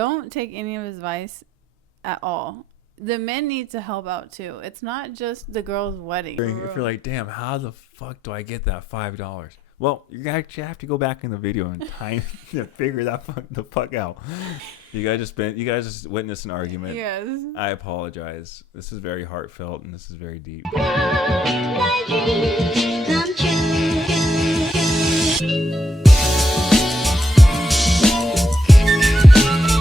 don't take any of his advice at all. The men need to help out too. It's not just the girl's wedding. If you're like, damn, how the fuck do I get that $5? Well, you actually have to go back in the video and figure that the fuck out. You guys just witnessed an argument. Yes. I apologize. This is very heartfelt and this is very deep.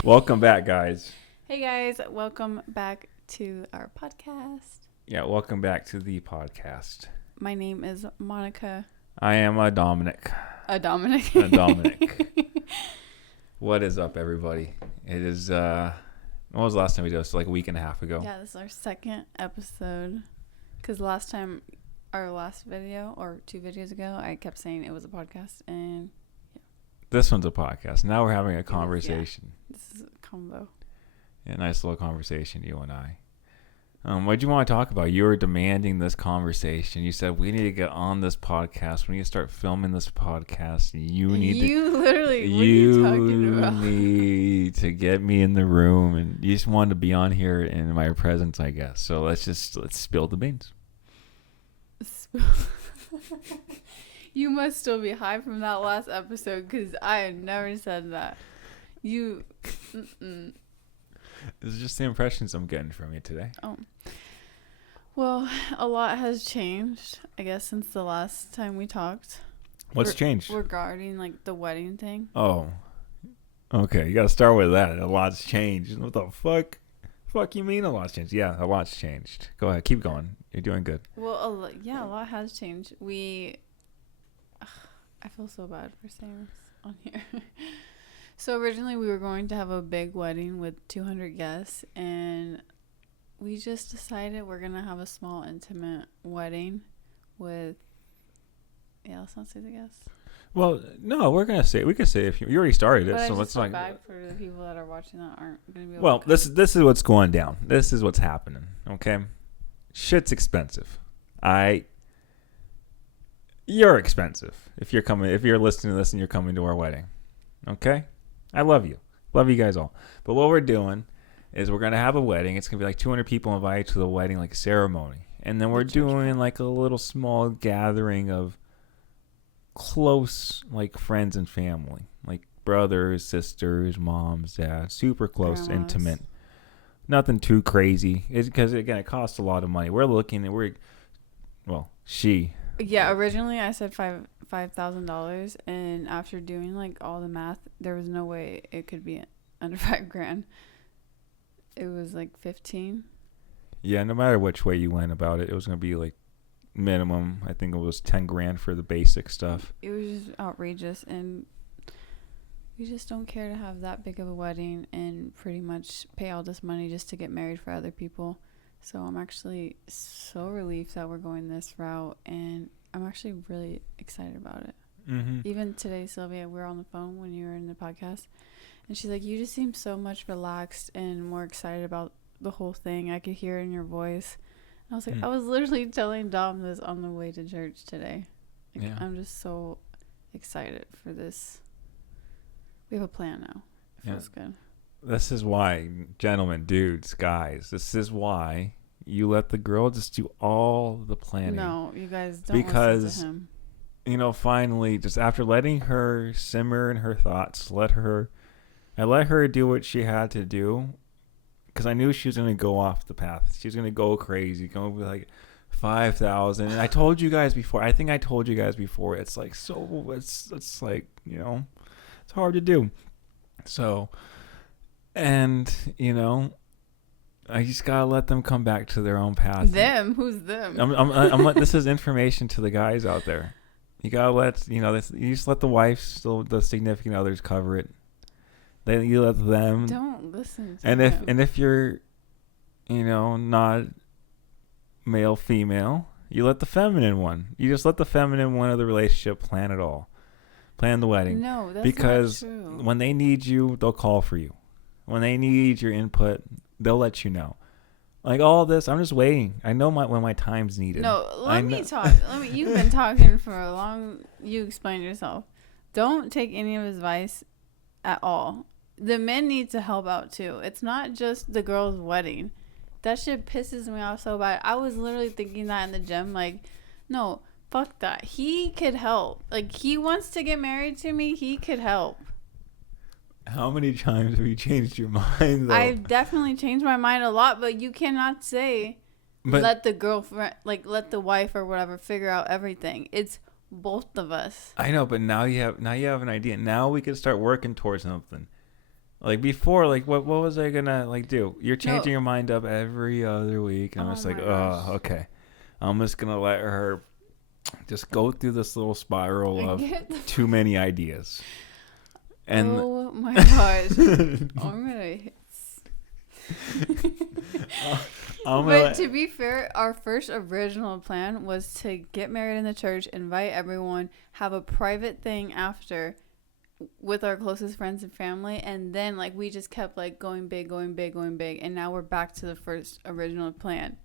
Welcome back, guys. Hey guys, welcome back to our podcast. Yeah, welcome back to the podcast. My name is Monica. I am a Dominic. A Dominic. What is up, everybody? It is, when was the last time we did this? Like a week and a half ago. Yeah, this is our second episode. Because last time, our last video, or 2 videos ago, I kept saying it was a podcast. And yeah. This one's a podcast. Now we're having a conversation. Yeah, this is a combo. Yeah, nice little conversation, you and I. What did you want to talk about? You were demanding this conversation. You said we need to get on this podcast. We need to start filming this podcast. You need to get me in the room, and you just wanted to be on here in my presence, I guess. So let's spill the beans. You must still be high from that last episode because I have never said that. This is just the impressions I'm getting from you today. Oh. Well, a lot has changed, I guess, since the last time we talked. What's changed? Regarding, like, the wedding thing. Oh. Okay, you got to start with that. A lot's changed. What the fuck? Fuck you mean a lot's changed? Yeah, a lot's changed. Go ahead. Keep going. You're doing good. Well, a lot has changed. I feel so bad for saying this on here. So originally we were going to have a big wedding with 200 guests, and we just decided we're going to have a small intimate wedding with, let's not say the guests. Well, no, we could say if you already started it, but so let's not bad for the people that are watching that aren't going to be able Well, to this is what's going down. This is what's happening, okay? Shit's expensive. You're expensive if you're listening to this and you're coming to our wedding. Okay? I love you. Love you guys all. But what we're doing is we're going to have a wedding. It's going to be like 200 people invited to the wedding, like ceremony. And then we're doing like a little small gathering of close, like, friends and family. Like brothers, sisters, moms, dads. Super close, grandmas. Intimate. Nothing too crazy. Because, again, it costs a lot of money. Yeah, originally I said $5,000, and after doing like all the math, there was no way it could be under $5,000. It was like 15. Yeah, no matter which way you went about it, it was gonna be like minimum. I think it was $10,000 for the basic stuff. It was just outrageous, and we just don't care to have that big of a wedding and pretty much pay all this money just to get married for other people. So I'm actually so relieved that we're going this route, and I'm actually really excited about it. Mm-hmm. Even today, Sylvia, we were on the phone when you were in the podcast, and she's like, you just seem so much relaxed and more excited about the whole thing. I could hear it in your voice. And I was like, I was literally telling Dom this on the way to church today. Like, yeah. I'm just so excited for this. We have a plan now. It feels good. This is why, gentlemen, dudes, guys, this is why you let the girl just do all the planning. No, you guys don't listen to him. Finally, just after letting her simmer in her thoughts, I let her do what she had to do, because I knew she was going to go off the path. She was going to go crazy, go with like 5,000. And I told you guys before, it's like, it's like, it's hard to do. So, and, I just gotta let them come back to their own path. Them? Who's them? I'm this is information to the guys out there. You gotta let you just let the wives, the significant others, cover it. You let them. Don't listen to them. And if you're, not male, female, you let the feminine one. You just let the feminine one of the relationship plan it all. Plan the wedding. No, that's because not true. When they need you, they'll call for you. When they need your input, they'll let you know. Like all this, I'm just waiting. I know when my time's needed. No, let me talk. You've been talking for a long. You explain yourself. Don't take any of his advice at all. the men need to help out too. It's not just the girl's wedding. That shit pisses me off so bad. I was literally thinking that in the gym. Like, no, fuck that. He could help. Like, he wants to get married to me. He could help. How many times have you changed your mind, though? I've definitely changed my mind a lot, but you cannot say let the girlfriend, like, let the wife or whatever figure out everything. It's both of us. I know, but now you have an idea. Now we can start working towards something. Like before, like what was I gonna like do? You're changing your mind up every other week, and I'm just like, oh, okay. I'm just gonna let her just go through this little spiral of too many ideas. And oh my gosh, I'm gonna. But to be fair, our first original plan was to get married in the church, invite everyone, have a private thing after with our closest friends and family, and then like we just kept like going big, and now we're back to the first original plan.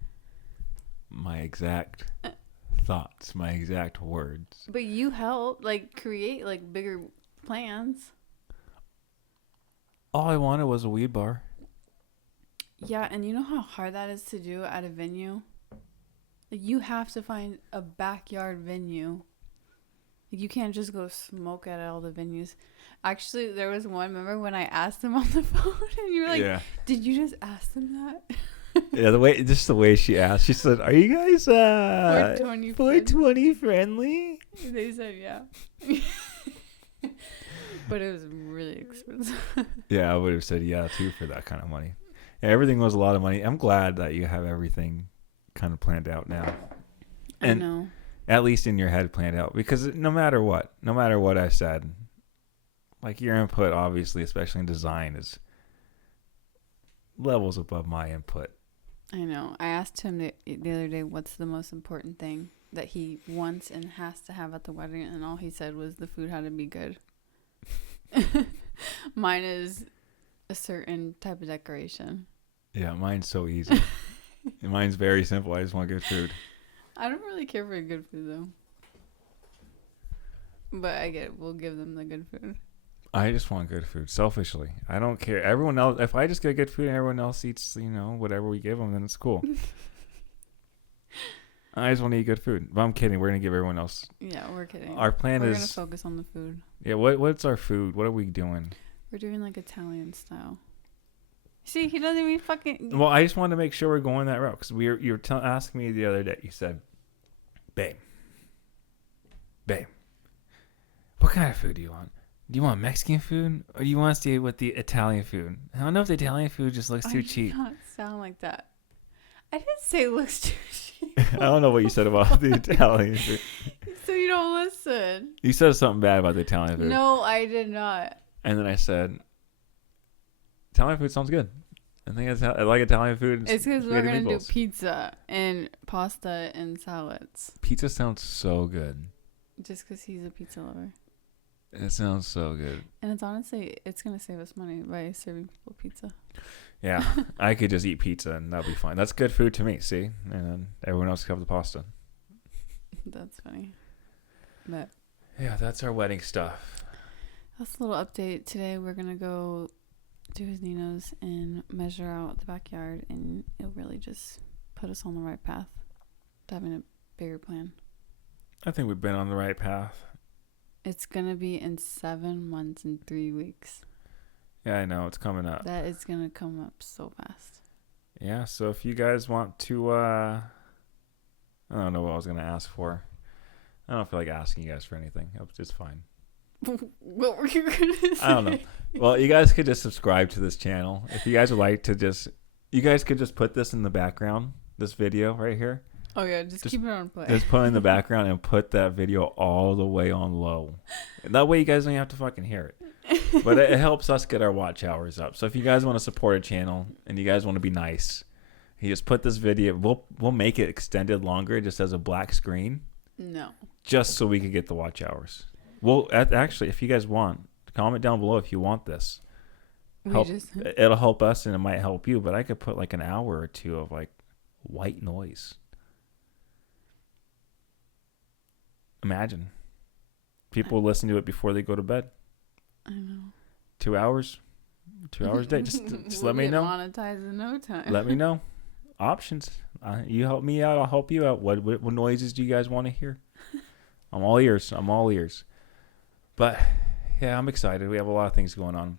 My exact thoughts, my exact words. But you helped like create like bigger plans. All I wanted was a weed bar. Yeah, and you know how hard that is to do at a venue? Like, you have to find a backyard venue. Like, you can't just go smoke at all the venues. Actually, there was one, remember when I asked him on the phone? And you were like, Did you just ask them that? Yeah, the way she asked. She said, are you guys 420 friendly? They said, yeah. But it was really expensive. Yeah, I would have said yeah, too, for that kind of money. Yeah, everything was a lot of money. I'm glad that you have everything kind of planned out now. And I know. At least in your head planned out. Because no matter what I said, like your input, obviously, especially in design, is levels above my input. I know. I asked him the other day, what's the most important thing that he wants and has to have at the wedding? And all he said was the food had to be good. Mine is a certain type of decoration. Yeah, mine's so easy. Mine's very simple. I just want good food. I don't really care for good food, though. But I get it. We'll give them the good food. I just want good food, selfishly. I don't care. Everyone else, if I just get good food and everyone else eats, whatever we give them, then it's cool. I just want to eat good food. But I'm kidding. We're going to give everyone else. Yeah, we're kidding. Our plan is... We're going to focus on the food. Yeah, what's our food? What are we doing? We're doing like Italian style. See, he doesn't even fucking... Well, I just wanted to make sure we're going that route. Because you were asking me the other day. You said, babe, what kind of food do you want? Do you want Mexican food? Or do you want to stay with the Italian food? I don't know if the Italian food just looks too cheap. I did not sound like that. I didn't say it looks too cheap. I don't know what you said about the Italian food. So you don't listen. You said something bad about the Italian food. No, I did not. And then I said, Italian food sounds good. I like Italian food. It's because we're going to do pizza and pasta and salads. Pizza sounds so good. Just because he's a pizza lover. It sounds so good. And it's honestly, it's going to save us money by serving people pizza. Yeah, I could just eat pizza and that'll be fine. That's good food to me, see? And then everyone else can have the pasta. That's funny. But yeah, that's our wedding stuff. That's a little update. Today we're going to go do his Nino's and measure out the backyard, and it'll really just put us on the right path to having a bigger plan. I think we've been on the right path. It's going to be in 7 months and 3 weeks. Yeah, I know. It's coming up. That is going to come up so fast. Yeah, so if you guys want to, I don't know what I was going to ask for. I don't feel like asking you guys for anything. It's fine. What were you going to say? I don't know. Well, you guys could just subscribe to this channel. If you guys would like to you guys could just put this in the background, this video right here. Oh, yeah, just keep it on play. Just put it in the background and put that video all the way on low. And that way you guys don't have to fucking hear it. But it helps us get our watch hours up. So if you guys want to support a channel and you guys want to be nice, you just put this video. We'll make it extended longer just as a black screen. No. Just so we can get the watch hours. Well, actually, if you guys want, comment down below if you want this. It'll help us and it might help you. But I could put like an hour or two of like white noise. Imagine. People listen to it before they go to bed. I know. 2 hours. 2 hours a day. Just let me get know. Monetized in no time. Let me know. Options. You help me out. I'll help you out. What noises do you guys want to hear? I'm all ears. But yeah, I'm excited. We have a lot of things going on.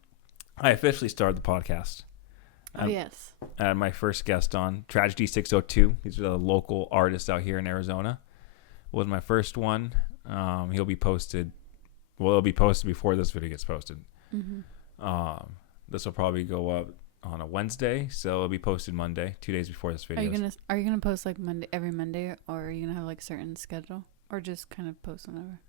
I officially started the podcast. Yes. I had my first guest on, Tragedy 602. He's a local artist out here in Arizona. Was my first one. He'll be posted. Well, it'll be posted before this video gets posted. Mm-hmm. This will probably go up on a Wednesday, so it'll be posted Monday, 2 days before this video. Are you gonna post like every Monday, or are you gonna have like certain schedule, or just kind of post whenever?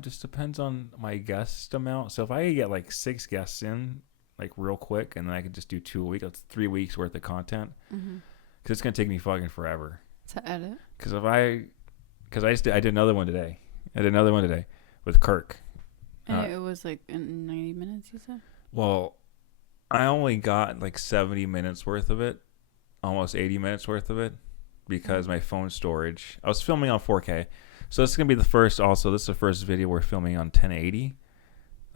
Just depends on my guest amount. So if I get like 6 guests in, like real quick, and then I could just do 2 a week, that's 3 weeks worth of content. Because it's gonna take me fucking forever to edit. Because I did another one today. With Kirk. And it was like in 90 minutes, you said? Well, I only got like 70 minutes worth of it, almost 80 minutes worth of it, because my phone storage. I was filming on 4K. So this is going to be this is the first video we're filming on 1080,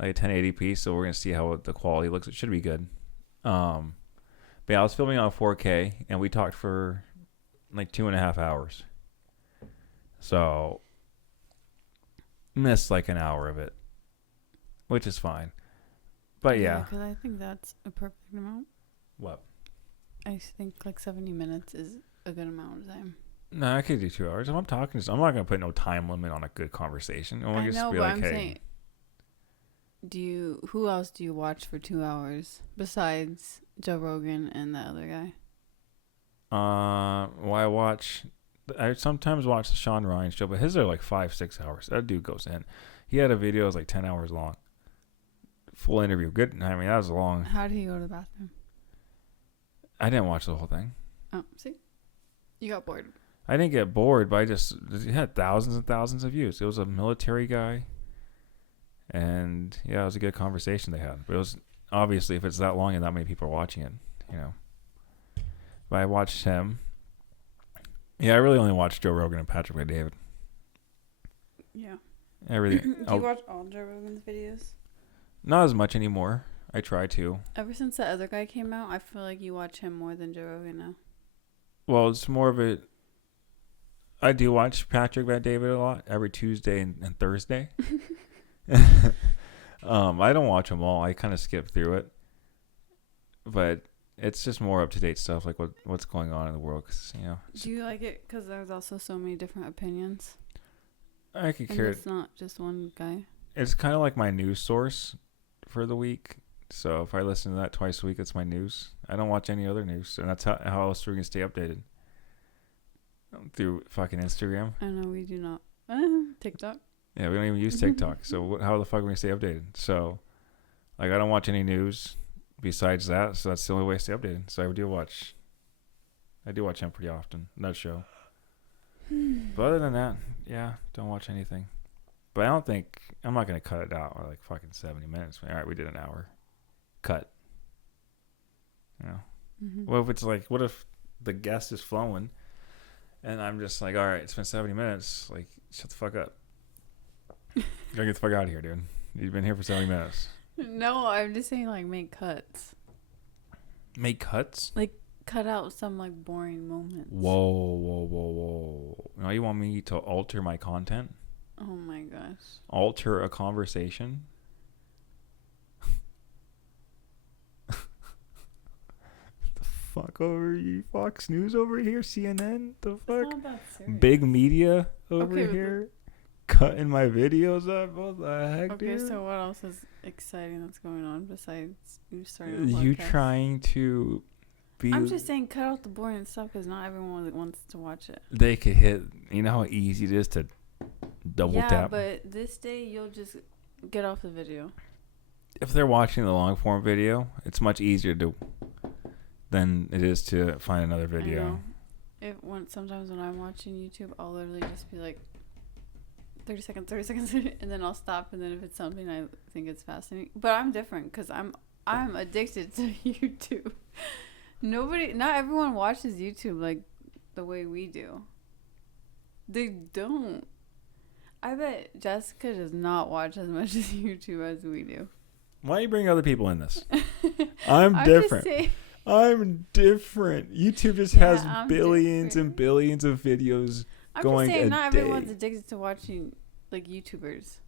like a 1080p. So we're going to see how the quality looks. It should be good. But yeah, I was filming on 4K, and we talked for like 2.5 hours. So missed like an hour of it, which is fine. But yeah. Because I think that's a perfect amount. What? I think like 70 minutes is a good amount of time. No, I could do 2 hours. If I'm talking, I'm not going to put no time limit on a good conversation. I know, but I'm saying, who else do you watch for 2 hours besides Joe Rogan and the other guy? Well, I sometimes watch the Sean Ryan show, but his are like 5-6 hours. That dude goes in. He had a video that was like 10 hours long. Full interview. Good. I mean, that was long. How did he go to the bathroom? I didn't watch the whole thing. Oh, see? You got bored. I didn't get bored, but it had thousands and thousands of views. It was a military guy. And yeah, it was a good conversation they had. But it was obviously, if it's that long and that many people are watching it, you know. But I watched him. Yeah, I really only watched Joe Rogan and Patrick Bet-David. Yeah. Everything. Do you watch all Joe Rogan's videos? Not as much anymore. I try to. Ever since the other guy came out, I feel like you watch him more than Joe Rogan now. Well, it's more of a... I do watch Patrick Bet-David a lot every Tuesday and Thursday. I don't watch them all. I kind of skip through it. But it's just more up-to-date stuff, like what's going on in the world. Cause, you know, do you like it? Because there's also so many different opinions. I could care. It's not just one guy. It's kind of like my news source for the week. So if I listen to that twice a week, it's my news. I don't watch any other news. And that's how else we're going to stay updated. Through fucking Instagram. I know we do not. TikTok. Yeah, we don't even use TikTok. So how the fuck are we going to stay updated? So, like, I don't watch any news besides that. So that's the only way to stay updated. So I do watch him pretty often. That show. But other than that, yeah, don't watch anything. But I'm not going to cut it out like fucking 70 minutes. All right, we did an hour. Cut. You know? Mm-hmm. What if the guest is flowing and I'm just like, all right, it's been 70 minutes. Like, shut the fuck up. Gotta get the fuck out of here, dude. You've been here for 70 minutes. No, I'm just saying, like, make cuts. Make cuts? Like, cut out some, like, boring moments. Whoa. Now you want me to alter my content? Oh, my gosh. Alter a conversation? The fuck over you? Fox News over here? CNN? The fuck? It's not that serious. Big media over here? Cutting my videos up? What the heck, dude? Okay, so what else is exciting that's going on besides you starting a podcast? You trying to be... I'm just saying cut out the boring stuff because not everyone wants to watch it. They could hit... You know how easy it is to double tap? Yeah, but this day you'll just get off the video. If they're watching the long form video, it's much easier than it is to find another video. Sometimes when I'm watching YouTube, I'll literally just be like 30 seconds, and then I'll stop, and then if it's something I think it's fascinating. But I'm different because I'm addicted to YouTube. Not everyone watches YouTube like the way we do. They don't. I bet Jessica does not watch as much as YouTube as we do. Why you bring other people in this? I'm just different. saying. I'm different. YouTube just Yeah, has I'm billions different. and billions of videos I'm going just saying, a not day. everyone's addicted to watching like YouTubers.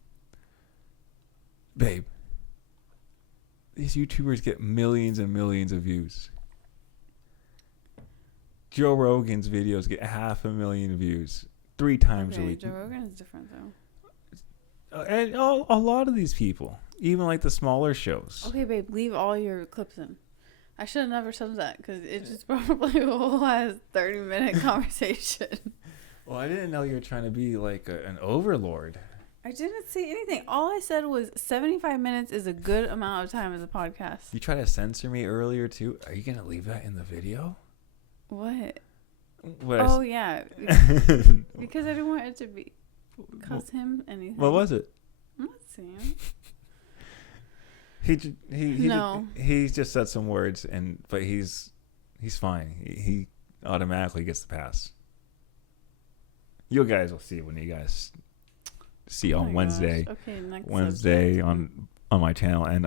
Babe, these YouTubers get millions and millions of views. Joe Rogan's videos get 500,000 views 3 times a week. Joe Rogan is different though. And a lot of these people, even like the smaller shows. Okay, babe, leave all your clips in. I should have never said that because it's just probably a whole ass 30-minute conversation. Well, I didn't know you were trying to be like an overlord. I didn't say anything. All I said was 75 minutes is a good amount of time as a podcast. You tried to censor me earlier too. Are you gonna leave that in the video? What? What Oh, yeah. Because I didn't want it to be cause him anything. What was it? I'm not saying. He just said some words, but he's fine. He automatically gets the pass. You guys will see when you guys see on Wednesday. Okay, next Wednesday on my channel and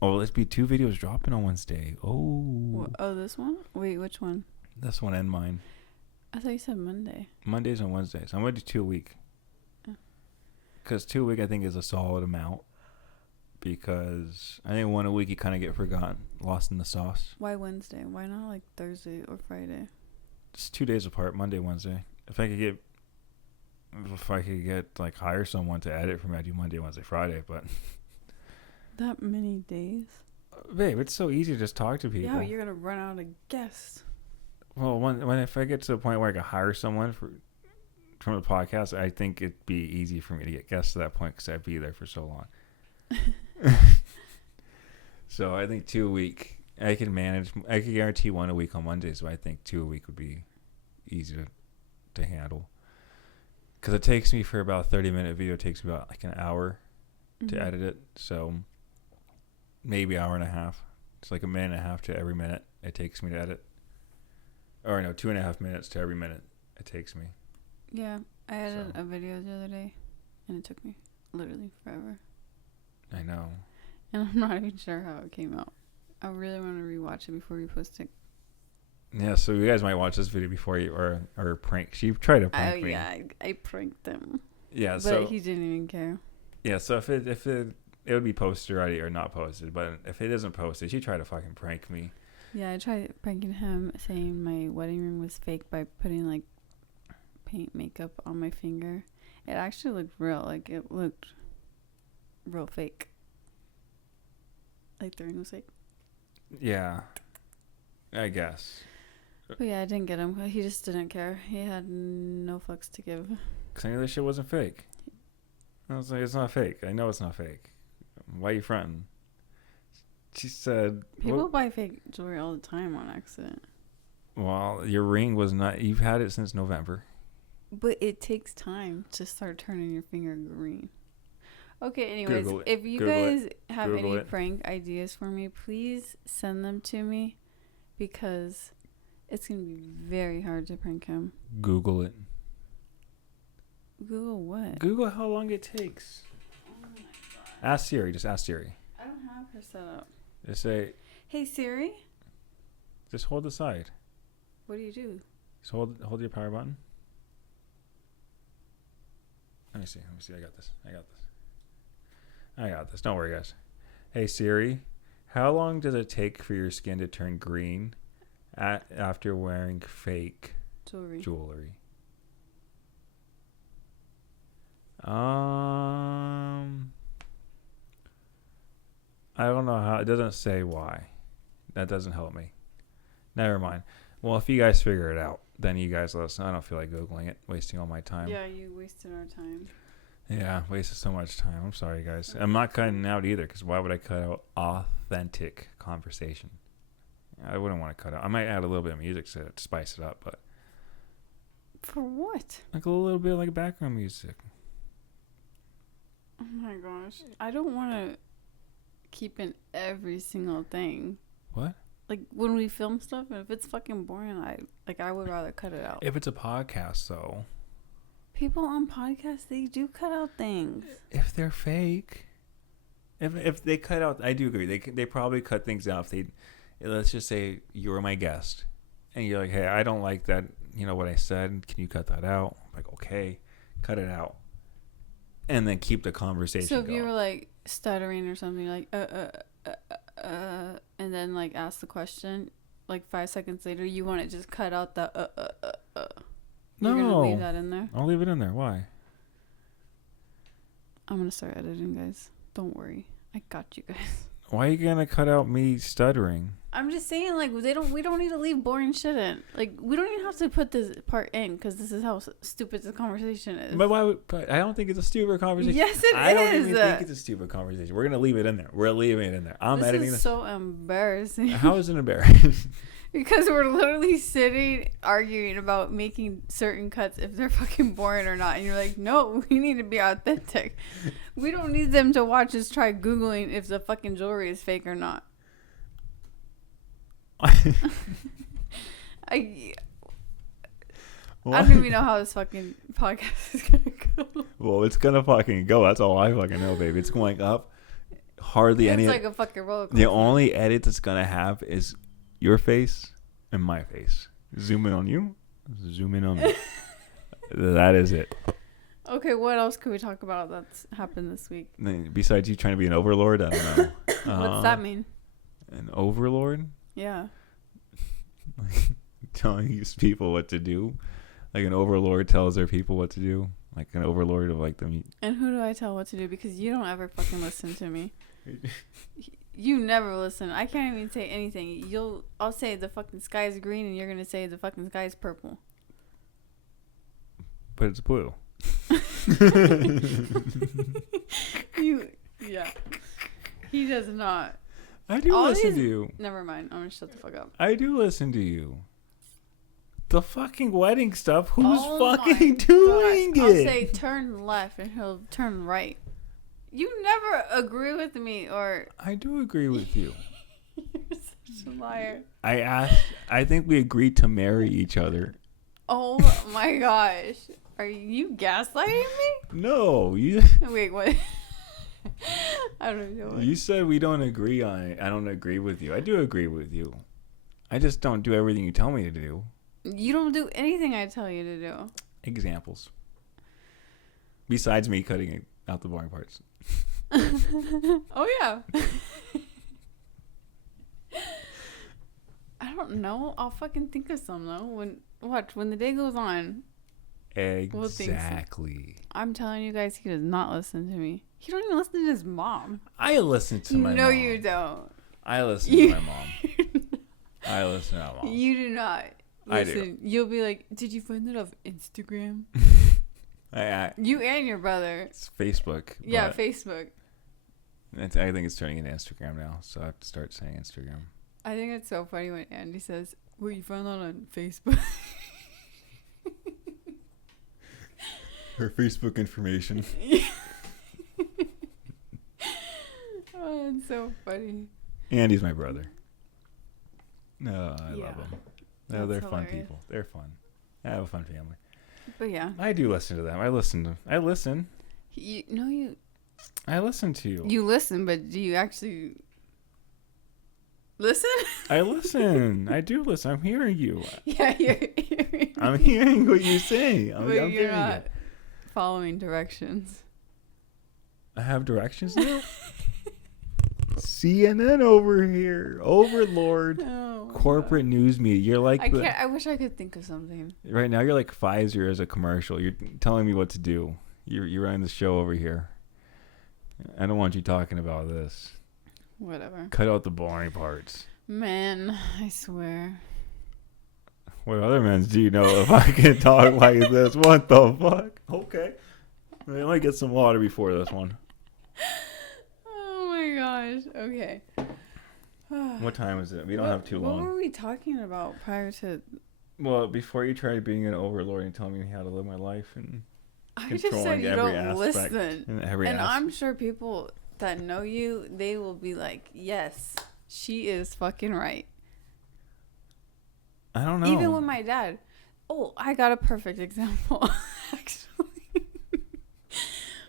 let's be 2 videos dropping on Wednesday. Oh, this one? Wait, which one? This one and mine. I thought you said Monday. Mondays and Wednesdays. I'm gonna do 2 a week. Because 2 a week I think is a solid amount. Because I think 1 a week you kind of get forgotten, lost in the sauce. Why Wednesday? Why not like Thursday or Friday? It's 2 days apart, Monday, Wednesday. If I could get like hire someone to edit for me, I'd do Monday, Wednesday, Friday. But that many days, babe, it's so easy to just talk to people. Yeah, you're gonna run out of guests. Well, if I get to the point where I can hire someone from the podcast, I think it'd be easy for me to get guests to that point because I'd be there for so long. So I think 2 a week I can manage. I could guarantee 1 a week on Mondays, but I think 2 a week would be easy to handle. Because it takes me for about a 30-minute video. It takes me about like an hour to edit it. So maybe hour and a half. It's like a minute and a half to every minute it takes me to edit. Or no, 2.5 minutes to every minute it takes me. Yeah, I edited a video the other day, and it took me literally forever. I know. And I'm not even sure how it came out. I really want to rewatch it before we post it. Yeah, so you guys might watch this video before you or prank. She tried to prank me. Yeah, I pranked him. Yeah, but he didn't even care. Yeah, so if it would be posted already or not posted, but if it isn't posted, she tried to fucking prank me. Yeah, I tried pranking him, saying my wedding ring was fake by putting like paint makeup on my finger. It actually looked real. Like it looked real fake. Like the ring was fake. Yeah, I guess. But yeah, I didn't get him. He just didn't care. He had no fucks to give. Because I knew this shit wasn't fake. I was like, it's not fake. I know it's not fake. Why are you fronting? She said... People buy fake jewelry all the time on accident. Well, your ring was not... You've had it since November. But it takes time to start turning your finger green. Okay, anyways, if you guys have any prank ideas for me, please send them to me. Because it's going to be very hard to prank him. Google it. Google what? Google how long it takes. Oh my God. Ask Siri. Just ask Siri. I don't have her set up. Just say... Hey, Siri? Just hold the side. What do you do? Just hold your power button. Let me see. I got this. Don't worry, guys. Hey, Siri. How long does it take for your skin to turn green after wearing fake jewelry? I don't know how. It doesn't say why. That doesn't help me. Never mind. Well, if you guys figure it out, then you guys let us know. I don't feel like Googling it, wasting all my time. Yeah, you wasted our time. Yeah, wasted so much time. I'm sorry, guys. I'm not cutting out either, because why would I cut out authentic conversation? I wouldn't want to cut out. I might add a little bit of music to spice it up, but... For what? Like a little bit like background music. Oh my gosh. I don't want to keep in every single thing. What? Like when we film stuff, and if it's fucking boring, I would rather cut it out. If it's a podcast, though. People on podcasts, they do cut out things. If they're fake. If they cut out, I do agree. They probably cut things out. If they, let's just say you were my guest, and you're like, hey, I don't like that. You know what I said? Can you cut that out? I'm like, okay, cut it out, and then keep the conversation. So if going. you were like stuttering or something, like and then like ask the question, like 5 seconds later, you want to just cut out the You're gonna leave that in there? I'll leave it in there. Why? I'm gonna start editing, guys. Don't worry, I got you guys. Why are you gonna cut out me stuttering? I'm just saying, like, we don't need to leave boring shit in. Like, we don't even have to put this part in because this is how stupid this conversation is. But why? But I don't think it's a stupid conversation. Yes, it is. I don't even think it's a stupid conversation. We're gonna leave it in there. We're leaving it in there. I'm editing this. Is so embarrassing. How is it embarrassing? Because we're literally sitting arguing about making certain cuts if they're fucking boring or not. And you're like, no, we need to be authentic. We don't need them to watch us try Googling if the fucking jewelry is fake or not. I don't even know how this fucking podcast is going to go. Well, it's going to fucking go. That's all I fucking know, baby. It's going up. Hardly any. It's like a fucking roller coaster. The only edit it's going to have is your face and my face. Zoom in on you. Zoom in on me. That is it. Okay, what else could we talk about that's happened this week? Besides you trying to be an overlord, I don't know. What's that mean? An overlord? Yeah. Telling these people what to do. Like an overlord tells their people what to do. Like an overlord of like them. And who do I tell what to do? Because you don't ever fucking listen to me. You never listen. I can't even say anything. I'll say the fucking sky is green and you're going to say the fucking sky is purple. But it's blue. Yeah. He does not. I do listen to you. Never mind. I'm going to shut the fuck up. I do listen to you. The fucking wedding stuff. Who's fucking doing it? I'll say turn left and he'll turn right. You never agree with me, or I do agree with you. You're such a liar. I think we agreed to marry each other. Oh my gosh. Are you gaslighting me? No, you. Wait, what? I don't know. You said we don't agree on it. I don't agree with you. I do agree with you. I just don't do everything you tell me to do. You don't do anything I tell you to do. Examples. Besides me cutting out the boring parts. Oh yeah. I don't know. I'll fucking think of some though. When the day goes on. Exactly. I'm telling you guys, he does not listen to me. He don't even listen to his mom. I listen to my mom. No, you don't. I listen to my mom. I listen to my mom. You do not. Listen, I do. You'll be like, did you find that off Instagram? You and your brother. It's Facebook. Yeah, Facebook. I think it's turning into Instagram now, so I have to start saying Instagram. I think it's so funny when Andy says, well, you found that on Facebook. Her Facebook information. Oh, it's so funny. Andy's my brother. No, I love him. No, they're hilarious. fun people. They're fun. I have a fun family. But yeah. I do listen to them. I listen. I listen to you. You listen, but do you actually listen? I listen. I do listen. I'm hearing you. Yeah, you're hearing. I'm hearing what you say. I'm you're not following directions. I have directions now? CNN over here. Overlord. Oh, Corporate news media. You're like I wish I could think of something. Right now you're like Pfizer as a commercial. You're telling me what to do. You're running the show over here. I don't want you talking about this. Whatever. Cut out the boring parts. Man, I swear. What other men do you know if I can talk like this? What the fuck? Okay. Let me get some water before this one. Oh my gosh. Okay. What time is it? We don't have too long. What were we talking about prior to... Well, before you tried being an overlord and telling me how to live my life and I just said you don't listen. And I'm sure people that know you, they will be like, yes, she is fucking right. I don't know. Even with my dad. Oh, I got a perfect example, actually.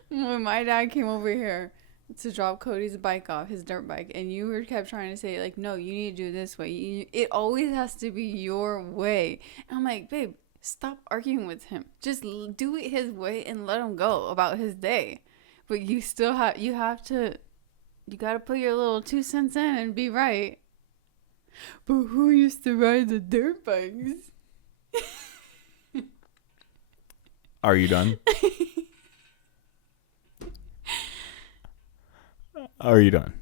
When my dad came over here to drop Cody's bike off, his dirt bike, and you were kept trying to say, like, no, you need to do it this way. It always has to be your way. And I'm like, babe, stop arguing with him. Just do it his way and let him go about his day. But you still you got to put your little 2 cents in and be right. But who used to ride the dirt bikes? Are you done? Are you done?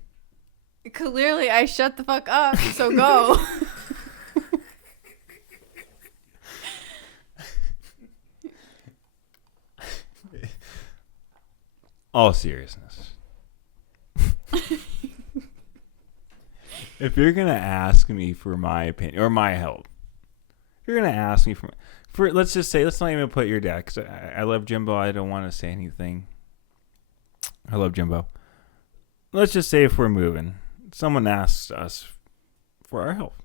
Clearly, I shut the fuck up, so go. All seriousness. If you're going to ask me for my opinion or my help, if you're going to ask me for let's just say, let's not even put your dad, because I love Jimbo. I don't want to say anything. I love Jimbo. Let's just say if we're moving, someone asks us for our help.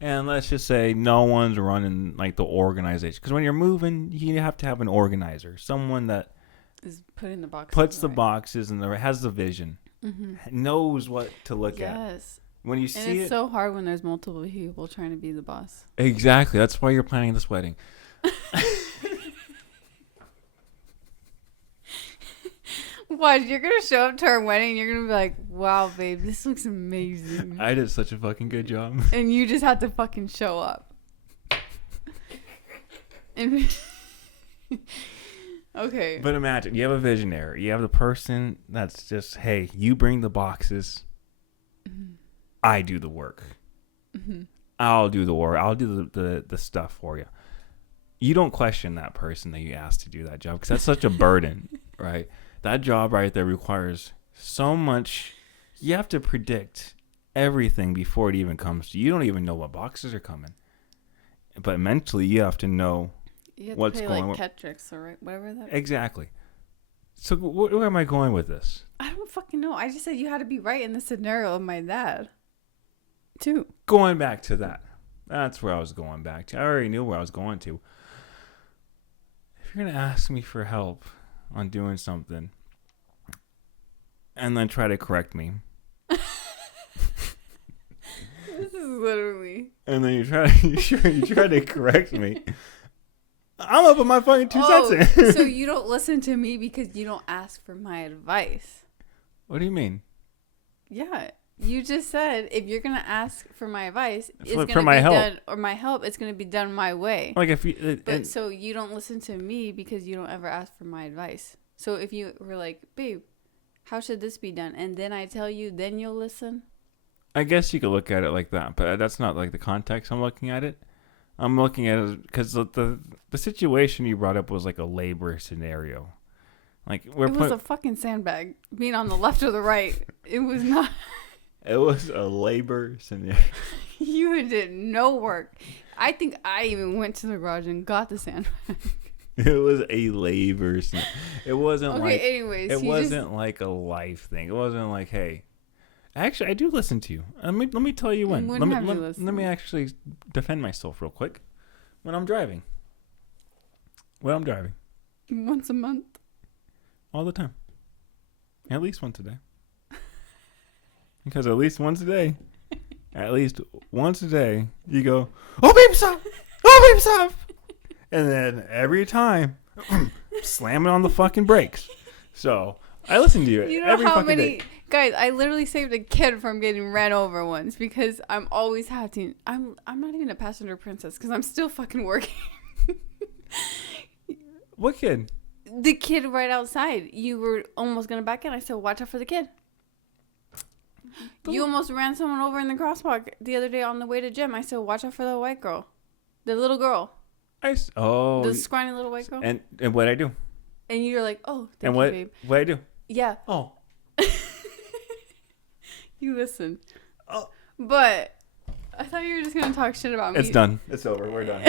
And let's just say no one's running like the organization. Because when you're moving, you have to have an organizer. Someone that is putting the boxes puts the boxes and has the vision. Mm-hmm. Knows what to look at. Yes. When you and see it's so hard when there's multiple people trying to be the boss. Exactly. That's why you're planning this wedding. What? You're going to show up to our wedding and you're going to be like, wow, babe, this looks amazing. I did such a fucking good job. And you just have to fucking show up. And okay. But imagine, you have a visionary. You have the person that's just, hey, you bring the boxes. Mm-hmm. I do the work. Mm-hmm. I'll do the work. I'll do the stuff for you. You don't question that person that you asked to do that job because that's such a burden, right? That job right there requires so much. You have to predict everything before it even comes to you. You don't even know what boxes are coming. But mentally, you have to know what's to pay going on. Like Tetrix or whatever that is. Exactly. So where am I going with this? I don't fucking know. I just said you had to be right in the scenario of my dad, too. Going back to that. That's where I was going back to. I already knew where I was going to. If you're going to ask me for help on doing something and then try to correct me. This is literally. And then you try to correct me. I'm up with my fucking 2 cents in. So you don't listen to me because you don't ask for my advice. What do you mean? Yeah. You just said if you're going to ask for my advice, it's going to for my be help. done, or my help, it's going to be done my way. Like if you, but so you don't listen to me because you don't ever ask for my advice. So if you were like, babe, how should this be done? And then I tell you, then you'll listen. I guess you could look at it like that, but that's not like the context I'm looking at it. I'm looking at it because the situation you brought up was like a labor scenario. Like it was a fucking sandbag being on the left or the right. It was not. It was a labor scenario. You did no work. I think I even went to the garage and got the sandbag. It was a labor scenario. It wasn't okay, like. Anyways, it wasn't like a life thing. It wasn't like, hey. Actually, I do listen to you. Let me tell you when. Let me actually defend myself real quick. When I'm driving. Once a month. All the time. At least once a day. Because at least once a day, you go, oh, baby, stop! Oh, baby, stop! And then every time, slamming on the fucking brakes. So, I listen to you, you know every how fucking many day. Guys, I literally saved a kid from getting ran over once because I'm always having. I'm not even a passenger princess because I'm still fucking working. What kid? The kid right outside. You were almost gonna back in. I said, "Watch out for the kid." You almost ran someone over in the crosswalk the other day on the way to gym. I said, "Watch out for the white girl, the little girl." The scrawny little white girl. And what'd I do? And you're like, "Oh, thank you, babe." What'd I do? Yeah. Oh. You listen. Oh. But I thought you were just going to talk shit about me. It's done. It's over. We're done.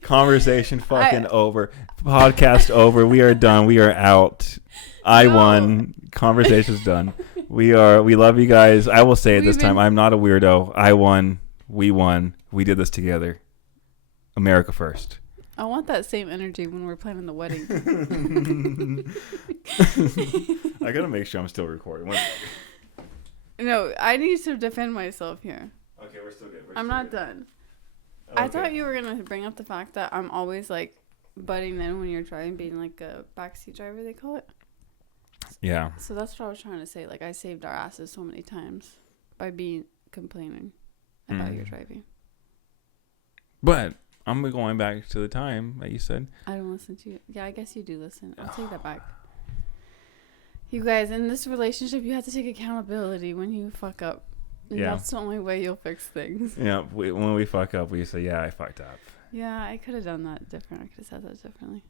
Conversation fucking over. Podcast over. We are done. We are out. I won. Conversation's done. We love you guys. I will say it this time. I'm not a weirdo. I won. We won. We did this together. America first. I want that same energy when we're planning the wedding. I gotta make sure I'm still recording. No, I need to defend myself here. Okay, we're still good. I'm not done. Okay. I thought you were gonna bring up the fact that I'm always like butting in when you're driving, being like a backseat driver, they call it. Yeah. So that's what I was trying to say. Like, I saved our asses so many times by complaining about your driving. But I'm going back to the time that you said. I don't listen to you. Yeah, I guess you do listen. I'll take that back. You guys, in this relationship, you have to take accountability when you fuck up. And that's the only way you'll fix things. Yeah, when we fuck up, we say, yeah, I fucked up. Yeah, I could have done that different. I could have said that differently.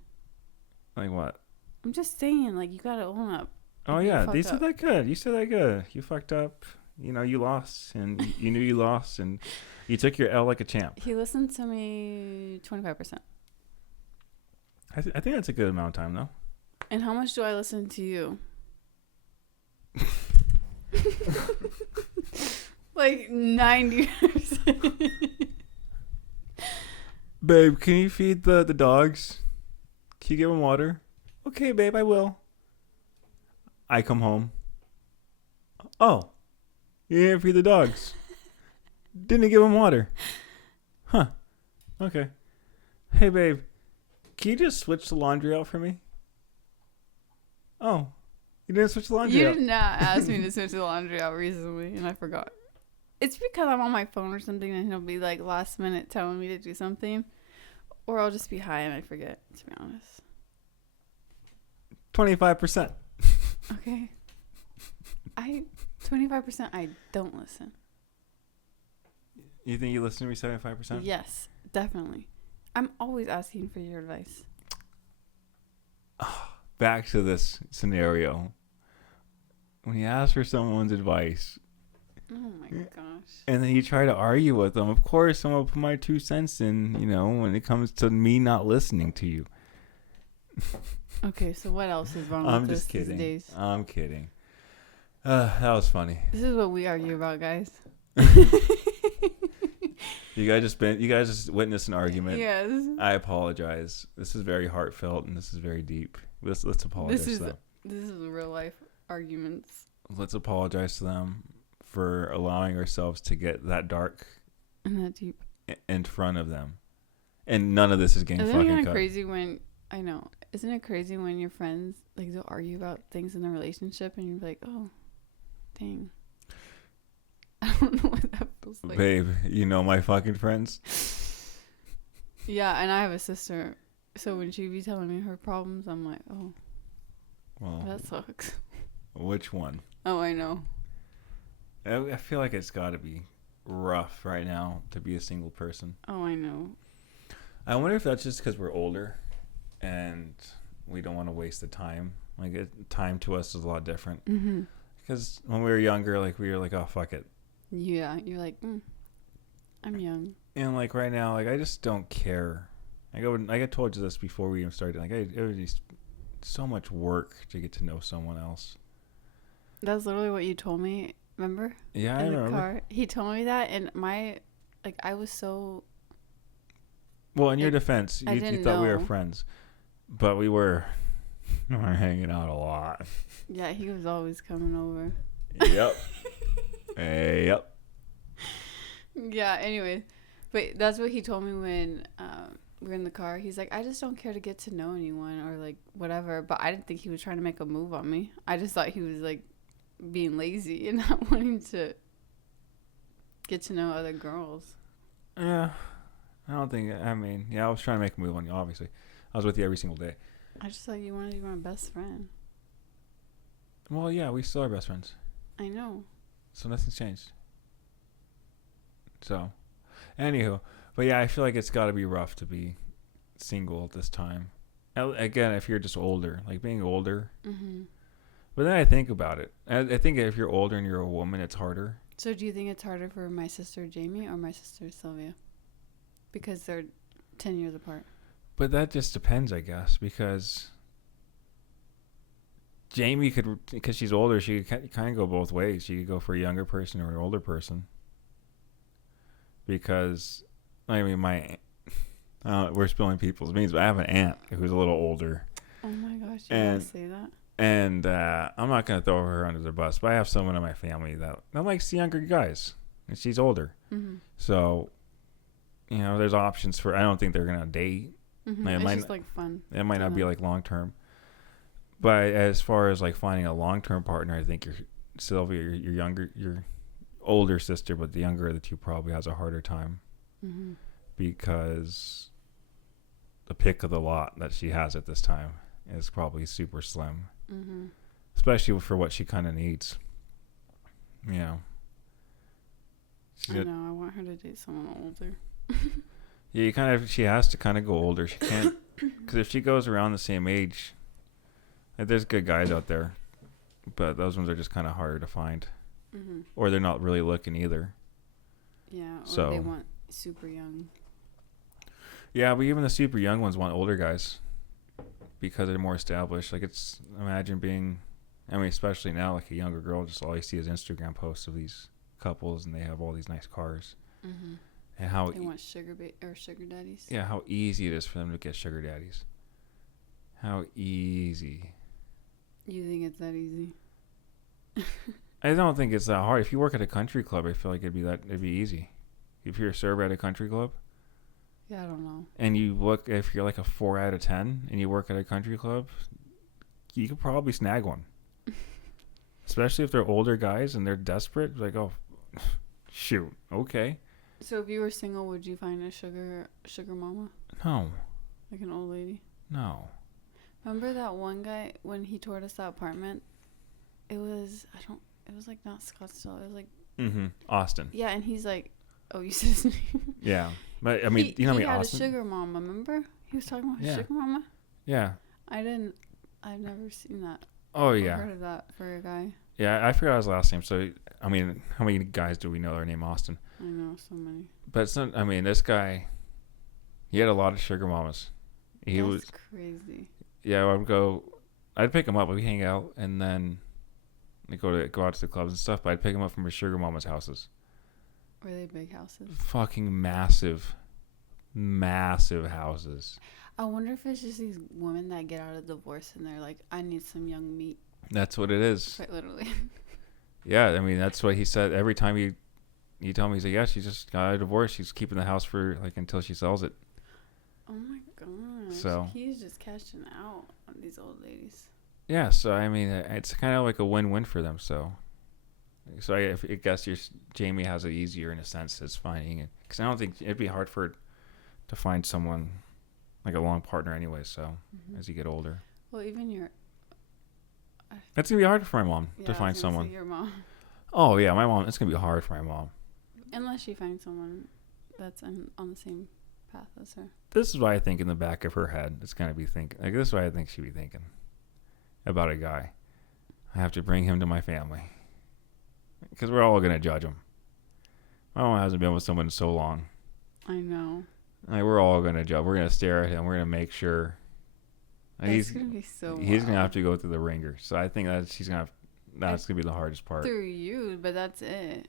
Like what? I'm just saying, like, you gotta own up. Oh, yeah, you said that good. You said that good. You fucked up. You know, you lost, and you knew you lost, and you took your L like a champ. He listened to me 25%. I think that's a good amount of time, though. And how much do I listen to you? Like 90%. Babe, can you feed the dogs? Can you give them water? Okay, babe, I will. I come home. Oh, you didn't feed the dogs. Didn't give them water. Huh. Okay. Hey, babe, can you just switch the laundry out for me? Oh, you didn't switch the laundry out? You did not ask me to switch the laundry out recently, and I forgot. It's because I'm on my phone or something, and he'll be like last minute telling me to do something. Or I'll just be high and I forget, to be honest. 25%. Okay. 25% I don't listen. You think you listen to me 75%? Yes, definitely. I'm always asking for your advice. Back to this scenario. When you ask for someone's advice, oh my gosh, and then you try to argue with them, of course I'm gonna put my 2 cents in, when it comes to me not listening to you. Okay, so what else is wrong I'm with just this kidding. these days? I'm kidding. That was funny. This is what we argue about, guys. You guys just witnessed an argument. Yes. I apologize. This is very heartfelt and this is very deep. Let's apologize to them. This is real life arguments. Let's apologize to them for allowing ourselves to get that dark And that deep. in front of them. And none of this is getting fucking cut. Isn't it crazy when, I know, isn't it crazy when your friends, like, they'll argue about things in a relationship and you're like, oh, dang. I don't know what that feels like. Babe, you know my fucking friends? Yeah, and I have a sister. So when she be telling me her problems, I'm like, oh, Well, that sucks. which one? Oh, I know. I feel like it's got to be rough right now to be a single person. Oh, I know. I wonder if that's just because we're older and we don't want to waste the time. Like, time to us is a lot different. Mm-hmm. Because when we were younger, like, we were like, oh, fuck it. Yeah, you're like, I'm young. And, like, right now, like, I just don't care. I told you this before we even started. Like, it was just so much work to get to know someone else. That's literally what you told me, remember? Yeah, I remember. Car. He told me that, and I was so... Well, in your defense, you thought we were know. friends. But we were hanging out a lot. Yeah, he was always coming over. Yep. Yep. Yeah, anyway. But that's what he told me when we were in the car. He's like, I just don't care to get to know anyone or, like, whatever. But I didn't think he was trying to make a move on me. I just thought he was, like, being lazy and not wanting to get to know other girls. Yeah. I don't think... I mean, yeah, I was trying to make a move on you, obviously. I was with you every single day. I just thought you wanted to be my best friend. Well, yeah, we still are best friends. I know. So nothing's changed. So, anywho. But yeah, I feel like it's got to be rough to be single at this time. Again, if you're just older. Like, being older. Mm-hmm. But then I think about it. I think if you're older and you're a woman, it's harder. So do you think it's harder for my sister Jamie or my sister Sylvia? Because they're 10 years apart. But that just depends, I guess, because Jamie could, because she's older, she could kind of go both ways. She could go for a younger person or an older person. Because, I mean, We're spilling people's beans, but I have an aunt who's a little older. Oh my gosh, you And gotta say that. And I'm not going to throw her under the bus, but I have someone in my family that likes the younger guys, and she's older. Mm-hmm. So, there's options for. I don't think they're going to date. Mm-hmm. It's just like fun. It might not be like long term. But as far as like finding a long term partner, I think Sylvia, your older sister, but the younger of the two probably has a harder time because the pick of the lot that she has at this time is probably super slim. Mm-hmm. Especially for what she kind of needs. I know. I want her to date someone older. Yeah, she has to kind of go older. She can't, because if she goes around the same age, like, there's good guys out there, but those ones are just kind of harder to find, or they're not really looking either. Yeah, or they want super young. Yeah, but even the super young ones want older guys. Because they're more established. Like, imagine being, especially now, like a younger girl, just all you see is Instagram posts of these couples, and they have all these nice cars. Mm-hmm. And how they want sugar daddies. Yeah, how easy it is for them to get sugar daddies. How easy. You think it's that easy? I don't think it's that hard. If you work at a country club, I feel like it'd be easy. If you're a server at a country club. Yeah, I don't know. And if you're like a 4 out of 10 and you work at a country club, you could probably snag one. Especially if they're older guys and they're desperate. Like, oh, shoot, okay. So if you were single, would you find a sugar mama? No. Like an old lady? No. Remember that one guy when he toured us that apartment? It was like not Scottsdale. It was like Austin. Yeah, and he's like, oh, you said his name. Yeah. But I he mean, had Austin? A sugar mama, remember? He was talking about his sugar mama? Yeah. I've never seen that. Oh, yeah. I've heard of that for a guy. Yeah, I forgot his last name. So, I mean, how many guys do we know that are named Austin? I know, so many. But, this guy, he had a lot of sugar mamas. That's crazy. Yeah, I'd pick him up, we'd hang out, and then we'd go out to the clubs and stuff, but I'd pick him up from his sugar mama's houses. Were they big houses? Fucking massive houses. I wonder if it's just these women that get out of divorce and they're like, I need some young meat. That's what it is. Quite literally. Yeah, that's what he said. Every time he told me, he's like, yeah, she just got out of divorce. She's keeping the house for like until she sells it. Oh my gosh. So he's just cashing out on these old ladies. Yeah, so it's kind of like a win-win for them. So I guess Jamie has it easier in a sense as finding it, because I don't think it'd be hard for her to find someone like a long partner anyway. So as you get older, well, even it's gonna be hard for my mom to find someone. Your mom. Oh yeah, my mom. It's gonna be hard for my mom. Unless she finds someone that's on the same path as her. This is what I think in the back of her head. It's gonna be thinking. Like, this is what I think she'd be thinking about a guy. I have to bring him to my family. Because we're all going to judge him. My mom hasn't been with someone in so long. I know. Like, we're all going to judge. We're going to stare at him. We're going to make sure. That's going to be so He's going to have to go through the ringer. So I think that's going to be the hardest part. Through you, but that's it.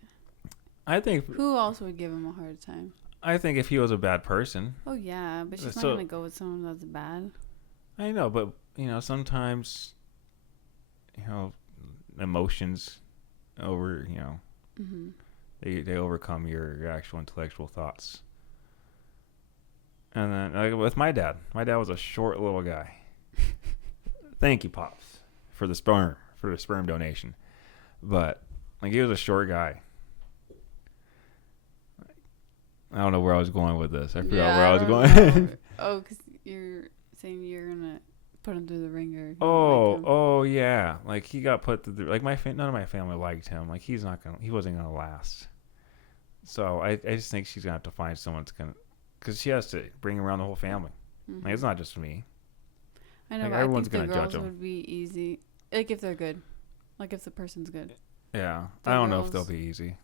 I think. Who else would give him a hard time? I think if he was a bad person. Oh, yeah. But she's not going to go with someone that's bad. I know, but, sometimes, emotions over, they overcome your actual intellectual thoughts. And then like with my dad was a short little guy. Thank you, Pops, for the sperm donation. But like, he was a short guy. I don't know where I was going with this. I forgot where I was going. Oh, because you're saying you're gonna put him through the ringer. Oh, yeah. Like, he got put through like none of my family liked him. Like, he wasn't gonna last. So I just think she's gonna have to find someone that's gonna, because she has to bring around the whole family. Like, it's not just me. I know, like, but everyone's I think gonna the judge girls them. would be easy, like if they're good, like if the person's good. Yeah, I don't know if they'll be easy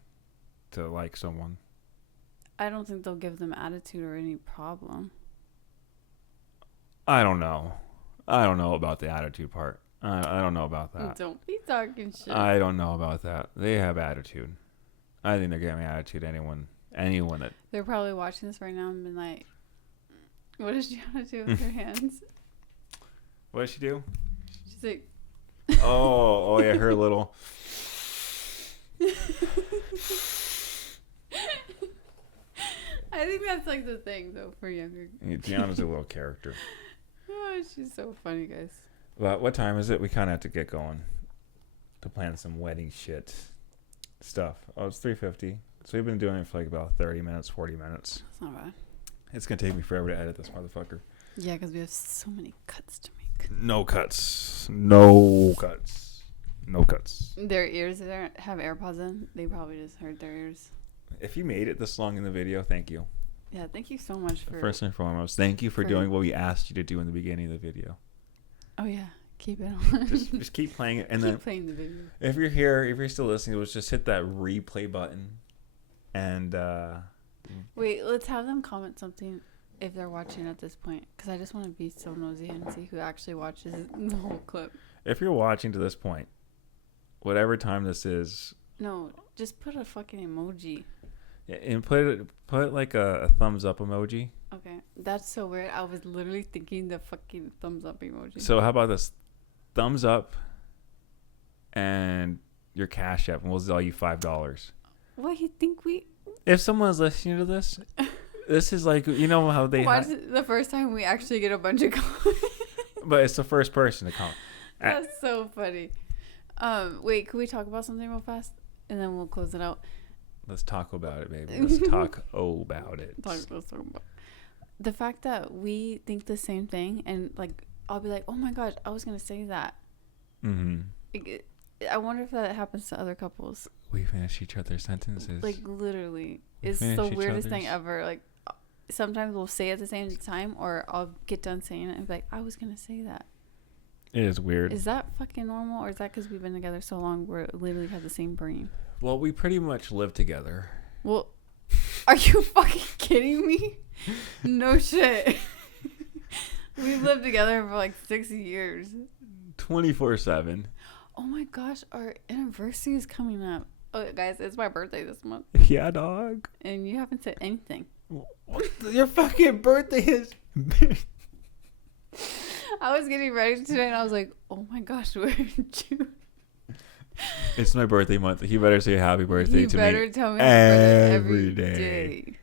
to like someone. I don't think they'll give them attitude or any problem. I don't know about the attitude part. I don't know about that. Don't be talking shit. I don't know about that. They have attitude. I think they're giving attitude to anyone that. They're probably watching this right now and been like, What does she want to do with her hands? What does she do? She's like, Oh yeah, her little. I think that's like the thing though for younger. Gianna's a little character. Oh, she's so funny, guys. Well, what time is it? We kind of have to get going to plan some wedding shit stuff. Oh, it's 3:50. So we've been doing it for like about 30 minutes, 40 minutes. That's not bad. It's going to take me forever to edit this motherfucker. Yeah, because we have so many cuts to make. No cuts. No cuts. No cuts. Their ears have AirPods in. They probably just hurt their ears. If you made it this long in the video, thank you. Yeah, thank you so much for... First and foremost, thank you for doing what we asked you to do in the beginning of the video. Oh, yeah. Keep it on. just keep playing it. And keep then playing the video. If you're here, if you're still listening, just hit that replay button. And... Wait, let's have them comment something if they're watching at this point. Because I just want to be so nosy and see who actually watches the whole clip. If you're watching to this point, whatever time this is... No, just put a fucking emoji. And put like a thumbs up emoji. Okay, that's so weird. I was literally thinking the fucking thumbs up emoji. So how about this? Thumbs up and your Cash App, and we'll sell you $5. What, you think we... If someone's listening to this, this is like, you know how they... Watch the first time we actually get a bunch of comments. But it's the first person to comment. That's so funny. Wait, can we talk about something real fast? And then we'll close it out. Let's talk about it, baby. Let's talk about it. Let's talk about the fact that we think the same thing, and like I'll be like, "Oh my gosh, I was gonna say that." Mm-hmm. I wonder if that happens to other couples. We finish each other's sentences. Like literally, it's the weirdest thing ever. Like sometimes we'll say it at the same time, or I'll get done saying it and be like, "I was gonna say that." It is weird. Is that fucking normal, or is that because we've been together so long we literally have the same brain? Well, we pretty much live together. Well, are you fucking kidding me? No shit. We've lived together for like 6 years. 24/7. Oh my gosh, our anniversary is coming up. Oh, guys, it's my birthday this month. Yeah, dog. And you haven't said anything. Your fucking birthday is... I was getting ready today and I was like, oh my gosh, we're in June. It's my birthday month. He better say happy birthday to me. You better tell me every day.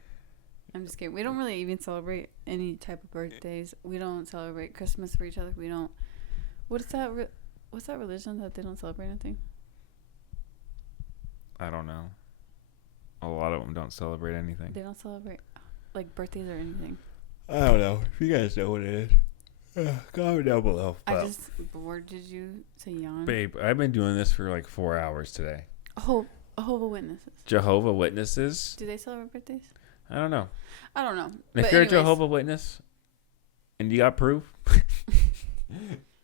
I'm just kidding. We don't really even celebrate any type of birthdays. We don't celebrate Christmas for each other. We don't. What's that religion that they don't celebrate anything? I don't know. A lot of them don't celebrate anything. They don't celebrate like birthdays or anything. I don't know. If you guys know what it is, comment down below. I just bored. Did you say yawn? Babe, I've been doing this for like 4 hours today. Jehovah Witnesses. Jehovah Witnesses? Do they celebrate birthdays? I don't know. I don't know. If you're a Jehovah Witness and you got proof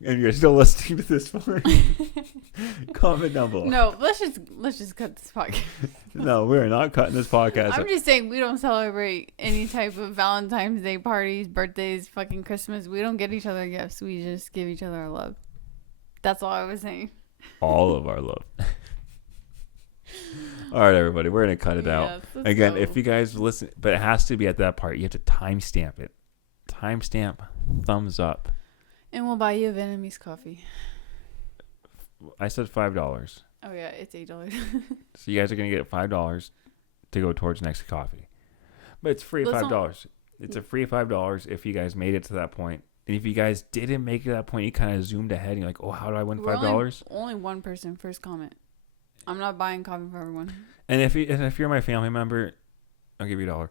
and you're still listening to this far, comment down below. No, let's just cut this podcast. No, we're not cutting this podcast. I'm just saying we don't celebrate any type of Valentine's Day parties, birthdays, fucking Christmas. We don't get each other gifts. We just give each other our love. That's all I was saying. All of our love. All right, everybody, we're gonna cut it out again. If you guys listen, but it has to be at that part. You have to timestamp it. Timestamp, thumbs up. And we'll buy you a Vietnamese coffee. I said $5. Oh yeah, it's $8. So you guys are gonna get $5 to go towards next coffee, but it's free $5. It's a free $5 if you guys made it to that point. And if you guys didn't make it to that point, you kind of zoomed ahead and you're like, oh, how do I win $5? Only one person first comment. I'm not buying coffee for everyone. And if you're my family member, I'll give you $1.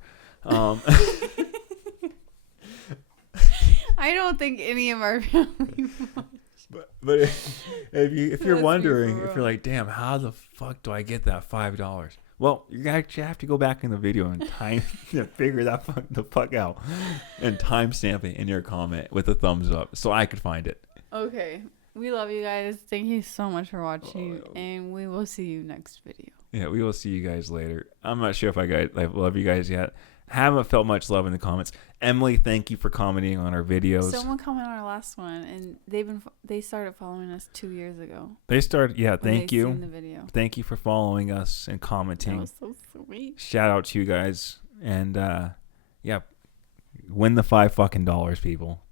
I don't think any of our family. But if you're wondering, if you're like, damn, how the fuck do I get that $5? Well, you actually have to go back in the video and figure that the fuck out and timestamp it in your comment with a thumbs up so I could find it. Okay. We love you guys. Thank you so much for watching, and we will see you next video. Yeah, we will see you guys later. I'm not sure if I love you guys yet. Haven't felt much love in the comments. Emily, thank you for commenting on our videos. Someone commented on our last one, and they started following us 2 years ago. They started, yeah. Thank you. Seen the video. Thank you for following us and commenting. That was so sweet. Shout out to you guys, and yeah, Win the $5 fucking people.